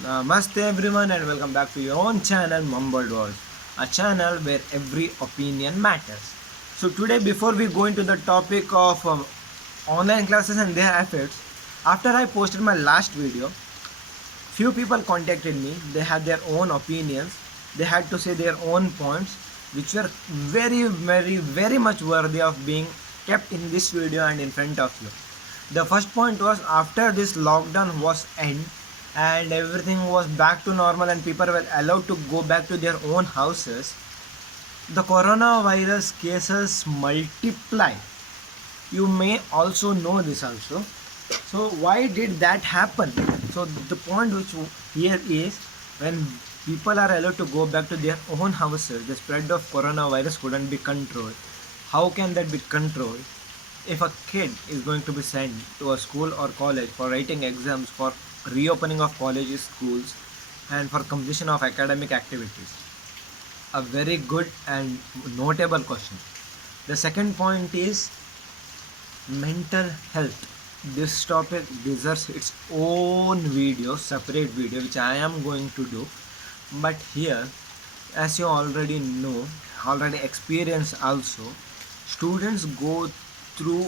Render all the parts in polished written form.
Namaste everyone and welcome back to your own channel Mumbled Words, a channel where every opinion matters. So today before we go into the topic of online classes and their effects, after I posted my last video, few people contacted me. They had their own opinions. They had to say their own points which were very much worthy of being kept in this video and in front of you. The first point was after this lockdown was end and everything was back to normal and people were allowed to go back to their own houses, the coronavirus cases multiply. You may also know this also. So why did that happen? So the point which here is, when people are allowed to go back to their own houses, the spread of coronavirus couldn't be controlled. How can that be controlled? If a kid is going to be sent to a school or college for writing exams for reopening of colleges, schools, and for completion of academic activities, a very good and notable question. The second point is mental health. This topic deserves its own video, separate video, which I am going to do. But here, as you already know, already experience also, students go through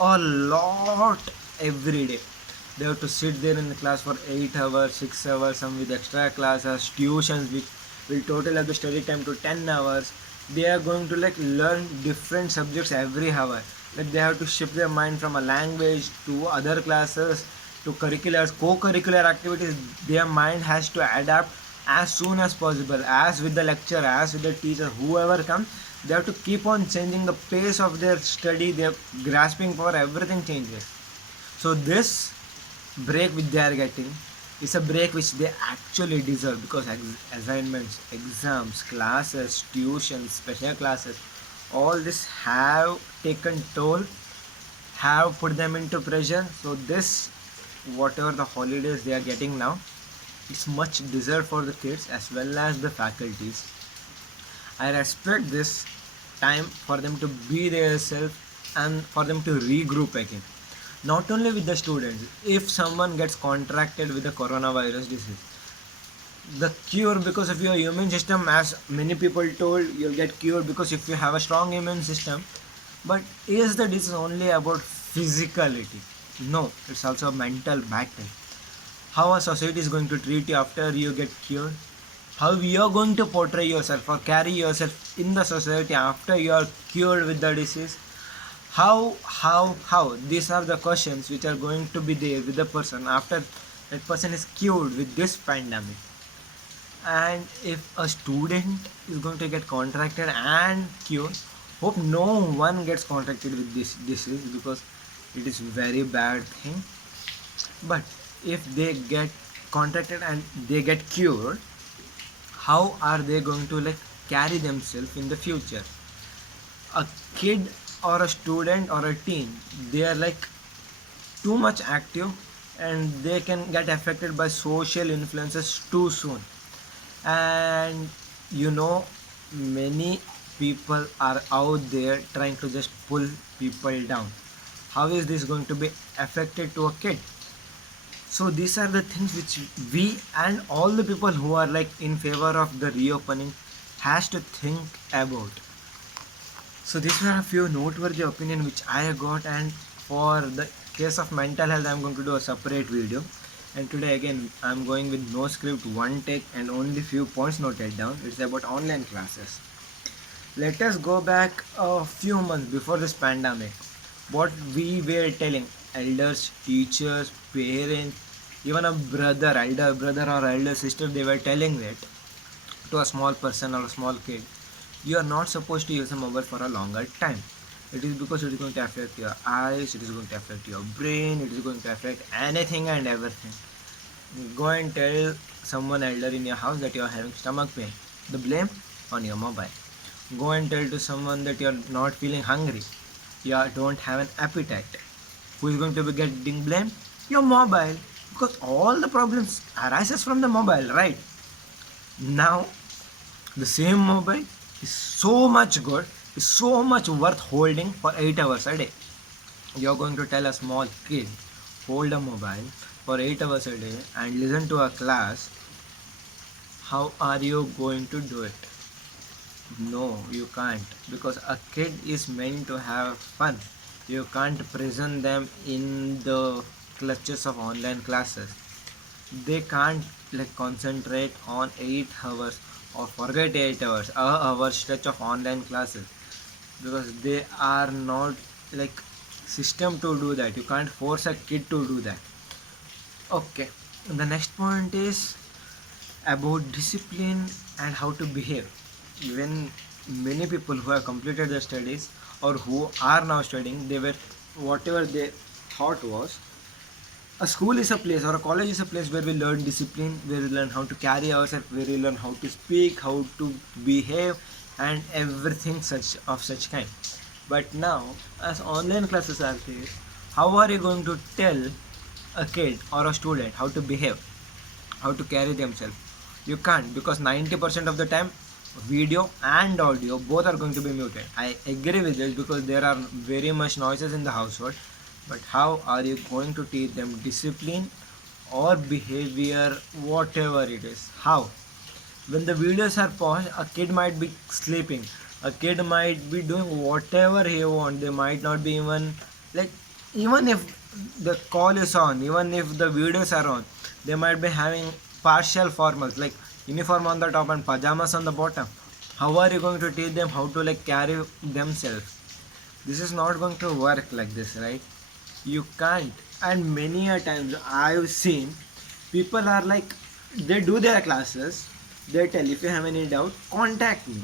a lot every day. They have to sit there in the class for 8 hours, 6 hours, some with extra classes, tuitions which will total up the study time to 10 hours. They are going to learn different subjects every hour. They have to shift their mind from a language to other classes to curriculars, co-curricular activities. Their mind has to adapt as soon as possible, as with the lecturer, as with the teacher, whoever comes. They have to keep on changing the pace of their study. Their grasping power, everything changes. So this break which they are getting is a break which they actually deserve, because assignments, exams, classes, tuitions, special classes, all this have taken toll, have put them into pressure. So this, whatever the holidays they are getting now, it's much deserved for the kids as well as the faculties. I respect this time for them to be themselves and for them to regroup again. Not only with the students, if someone gets contracted with the coronavirus disease, the cure, because of your immune system, as many people told, you'll get cured because if you have a strong immune system. But is the disease only about physicality? No, it's also a mental battle. How a society is going to treat you after you get cured, how you are going to portray yourself or carry yourself in the society after you are cured with the disease. How these are the questions which are going to be there with the person after that person is cured with this pandemic. And if a student is going to get contracted and cured, hope no one gets contracted with this disease, because it is very bad thing. But if they get contracted and they get cured, how are they going to carry themselves in the future? A kid or a student or a teen, they are too much active and they can get affected by social influences too soon. And many people are out there trying to just pull people down. How is this going to be affected to a kid? So these are the things which we and all the people who are in favor of the reopening has to think about. So these were a few noteworthy opinion which I got, and for the case of mental health I'm going to do a separate video. And today again I'm going with no script, one take, and only few points noted down. It's about online classes. Let us go back a few months before this pandemic. What we were telling elders, teachers, parents, even a brother, elder brother or elder sister, they were telling that to a small person or a small kid, you are not supposed to use a mobile for a longer time. It is because it is going to affect your eyes, it is going to affect your brain, it is going to affect anything and everything. Go and tell someone elder in your house that you are having stomach pain. The blame on your mobile. Go and tell to someone that you are not feeling hungry, you don't have an appetite. Who is going to be getting blamed? Your mobile. Because all the problems arises from the mobile, right? Now, the same mobile is so much good, is so much worth holding for 8 hours a day. You're going to tell a small kid, hold a mobile for 8 hours a day and listen to a class, how are you going to do it? No, you can't, because a kid is meant to have fun. You can't prison them in the clutches of online classes. They can't like concentrate on 8 hours or forget 8 hours, a hour stretch of online classes, because they are not like system to do that. You can't force a kid to do that. Okay, the next point is about discipline and how to behave. When many people who have completed their studies or who are now studying, they were whatever they thought was a school is a place or a college is a place where we learn discipline, where we learn how to carry ourselves, where we learn how to speak, how to behave, and everything such kind. But now, as online classes are there, how are you going to tell a kid or a student how to behave, how to carry themselves? You can't, because 90% of the time video and audio both are going to be muted. I agree with this because there are very much noises in the household, but how are you going to teach them discipline or behavior, whatever it is? How? When the videos are paused, a kid might be sleeping, a kid might be doing whatever he wants. They might not be even like, even if the call is on, even if the videos are on, they might be having partial formals like uniform on the top and pajamas on the bottom. How are you going to teach them how to like carry themselves? This is not going to work like this, right? You can't. And many a times I've seen people are like, they do their classes, they tell, if you have any doubt, contact me.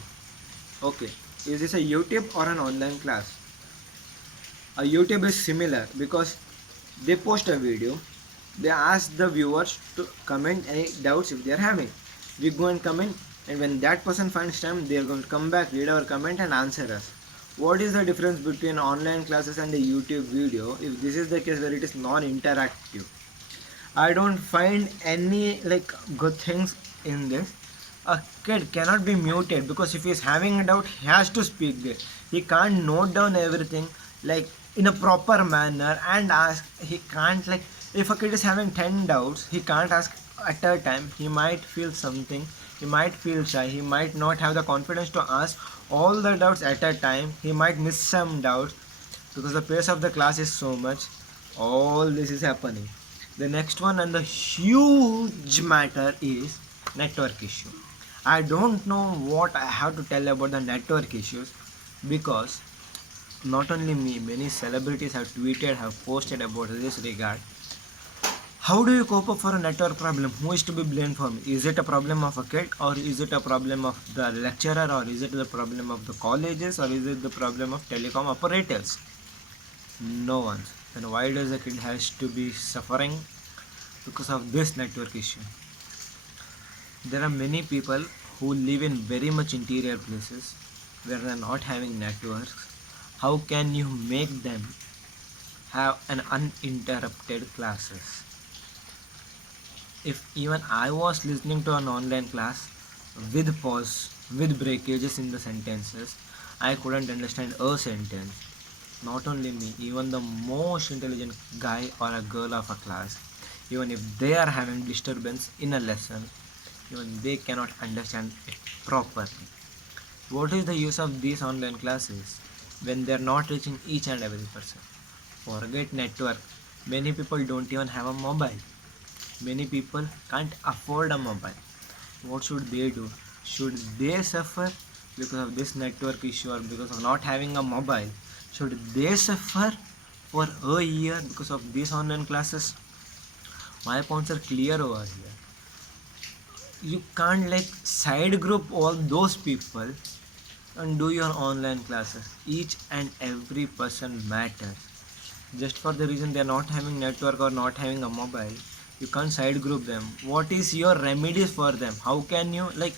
Okay, is this a YouTube or an online class? A YouTube is similar because they post a video, they ask the viewers to comment any doubts if they are having. We go and comment, and when that person finds time, they are going to come back, read our comment, and answer us. What is the difference between online classes and a YouTube video if this is the case where it is non-interactive? I don't find any like good things in this. A kid cannot be muted because if he is having a doubt, he has to speak there. He can't note down everything like in a proper manner and ask. He can't like, if a kid is having 10 doubts, he can't ask at a time. He might feel something. He might feel shy. He might not have the confidence to ask all the doubts at a time. He might miss some doubts because the pace of the class is so much. All this is happening. The next one and the huge matter is network issue. I don't know what I have to tell about the network issues, because not only me, many celebrities have tweeted, have posted about this regard. How do you cope up for a network problem? Who is to be blamed for me? Is it a problem of a kid, or is it a problem of the lecturer, or is it the problem of the colleges, or is it the problem of telecom operators? No one. Then why does a kid has to be suffering because of this network issue? There are many people who live in very much interior places where they are not having networks. How can you make them have an uninterrupted classes? If even I was listening to an online class with pause, with breakages in the sentences, I couldn't understand a sentence. Not only me, even the most intelligent guy or a girl of a class, even if they are having disturbance in a lesson, even they cannot understand it properly. What is the use of these online classes when they are not reaching each and every person? Forget network. Many people don't even have a mobile. Many people can't afford a mobile. What should they do? Should they suffer because of this network issue or because of not having a mobile? Should they suffer for a year because of these online classes? My points are clear over here. You can't like side group all those people and do your online classes. Each and every person matters. Just for the reason they are not having network or not having a mobile, you can't side group them. What is your remedies for them? How can you like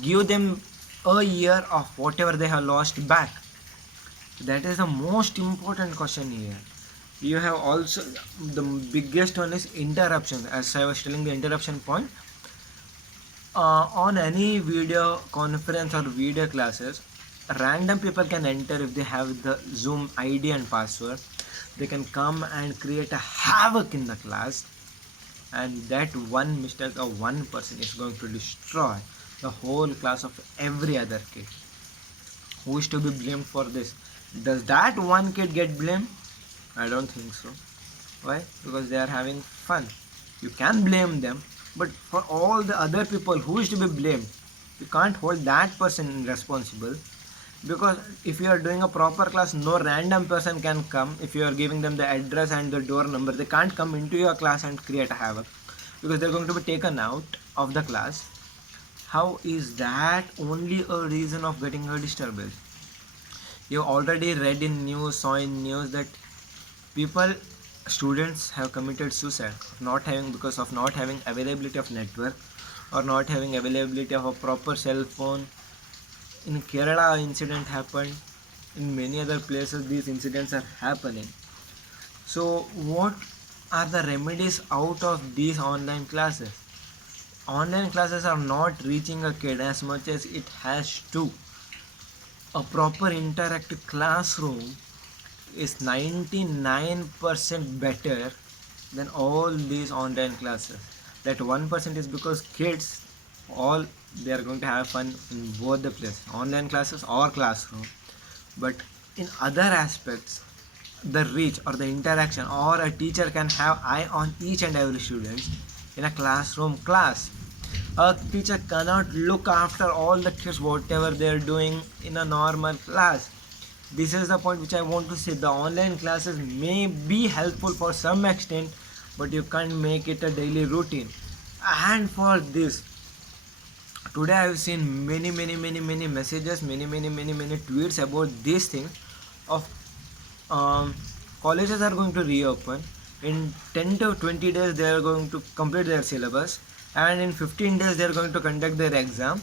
give them a year of whatever they have lost back? That is the most important question here. You have also the biggest one is interruption. As I was telling the interruption point, on any video conference or video classes, random people can enter if they have the Zoom ID and password. They can come and create a havoc in the class. and that one mistake of one person is going to destroy the whole class of every other kid. Who is to be blamed for this? Does that one kid get blamed? I don't think so. Why? Because they are having fun. You can blame them, but for all the other people, who is to be blamed? You can't hold that person responsible, because if you are doing a proper class, no random person can come. If you are giving them the address and the door number, they can't come into your class and create a havoc, because they're going to be taken out of the class. How is that only a reason of getting a disturbance? You already read in news, saw in news that people, students have committed suicide, not having, because of not having availability of network, or not having availability of a proper cell phone. In Kerala, incident happened. In many other places, these incidents are happening. So, what are the remedies out of these online classes? Online classes are not reaching a kid as much as it has to. A proper interactive classroom is 99% better than all these online classes. That 1% is because kids, all, they are going to have fun in both the places, online classes or classroom. But in other aspects, the reach or the interaction, or a teacher can have eye on each and every student in a classroom class. A teacher cannot look after all the kids whatever they are doing in a normal class. This is the point which I want to say. The online classes may be helpful for some extent, but you can't make it a daily routine. And for this, today I have seen many messages, many tweets about this thing of colleges are going to reopen. In 10 to 20 days they are going to complete their syllabus, and in 15 days they are going to conduct their exam,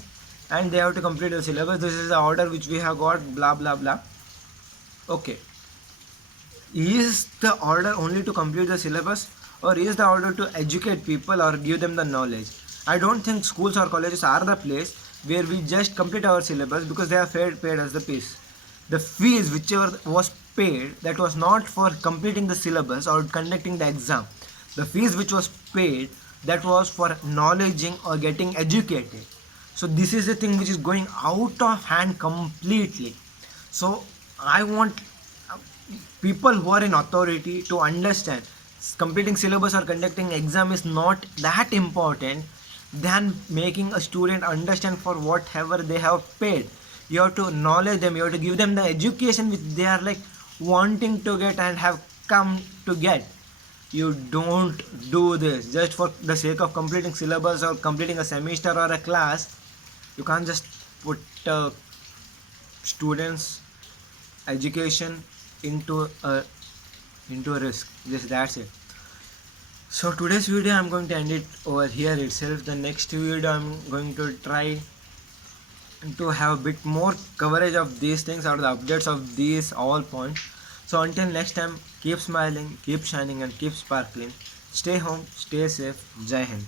and they have to complete the syllabus. This is the order which we have got, blah blah blah. Okay, is the order only to complete the syllabus, or is the order to educate people or give them the knowledge? I don't think schools or colleges are the place where we just complete our syllabus, because they are paid as the fees. The fees whichever was paid, that was not for completing the syllabus or conducting the exam. The fees which was paid, that was for knowledging or getting educated. So this is the thing which is going out of hand completely. So I want people who are in authority to understand completing syllabus or conducting exam is not that important than making a student understand for whatever they have paid. You have to knowledge them, you have to give them the education which they are like wanting to get and have come to get. You don't do this just for the sake of completing syllabus or completing a semester or a class. You can't just put students education into a risk. Just that's it. So today's video I'm going to end it over here itself. The next video I'm going to try to have a bit more coverage of these things or the updates of these all points. So until next time, keep smiling, keep shining, and keep sparkling. Stay home, stay safe. Jai Hind.